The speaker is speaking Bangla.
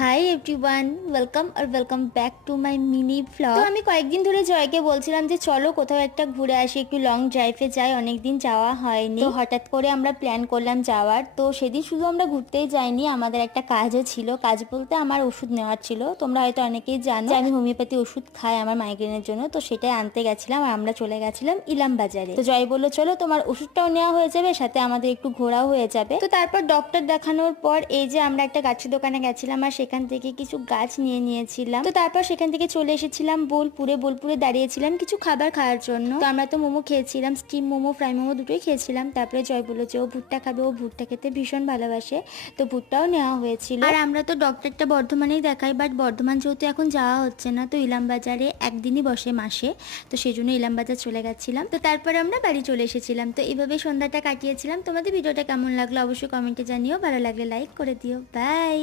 Hi everyone, welcome back to my mini vlog. তো আমি কয়েকদিন ধরে জয়কে বলছিলাম যে চলো কোথাও একটা ঘুরে আসি, একটু লং ড্রাইভে যাই, অনেকদিন যাওয়া হয়নি। তো হঠাৎ করে আমরা প্ল্যান করলাম যাওয়ার। তো সেদিন শুধু আমরা ঘুরতেই যাইনি, আমাদের একটা কাজও ছিল। কাজ বলতে আমার ওষুধ নেওয়ার ছিল। তোমরা হয়তো অনেকেই জানো যে আমি হোমিওপ্যাথি ওষুধ খাই আমার মাইগ্রেনের জন্য। তো সেটাই আনতে গেছিলাম আর আমরা চলে গেছিলাম ইলাম বাজারে। তো জয় বললো চলো তোমার ওষুধটাও নেওয়া হয়ে যাবে, সাথে আমাদের একটু ঘোরাও হয়ে যাবে। তো তারপর ডক্টর দেখানোর পর এই যে আমরা একটা গাছের দোকানে গেছিলাম আর সেখান থেকে কিছু গাছ নিয়ে নিয়েছিলাম। তো তারপর সেখান থেকে চলে এসেছিলাম বোলপুরে দাঁড়িয়েছিলাম কিছু খাবার খাওয়ার জন্য। তো আমরা তো মোমো খেয়েছিলাম, স্টিম মোমো, ফ্রাই মোমো দুটোই খেয়েছিলাম। তারপরে জয় বললো যে ও ভুট্টা খাবে, ও ভুট্টা খেতে ভীষণ ভালোবাসে। তো ভুট্টাও নেওয়া হয়েছিল। আর আমরা তো ডক্টরটা বর্ধমানেই দেখাই, বাট বর্ধমান যেহেতু এখন যাওয়া হচ্ছে না, তো ইলাম বাজারে একদিনই বসে মাসে, তো সেই জন্য ইলাম বাজার চলে গেছিলাম। তো তারপরে আমরা বাড়ি চলে এসেছিলাম। তো এইভাবে সন্ধ্যাটা কাটিয়েছিলাম। তোমাদের ভিডিওটা কেমন লাগলো অবশ্যই কমেন্টে জানিও, ভালো লাগলে লাইক করে দিও। বাই।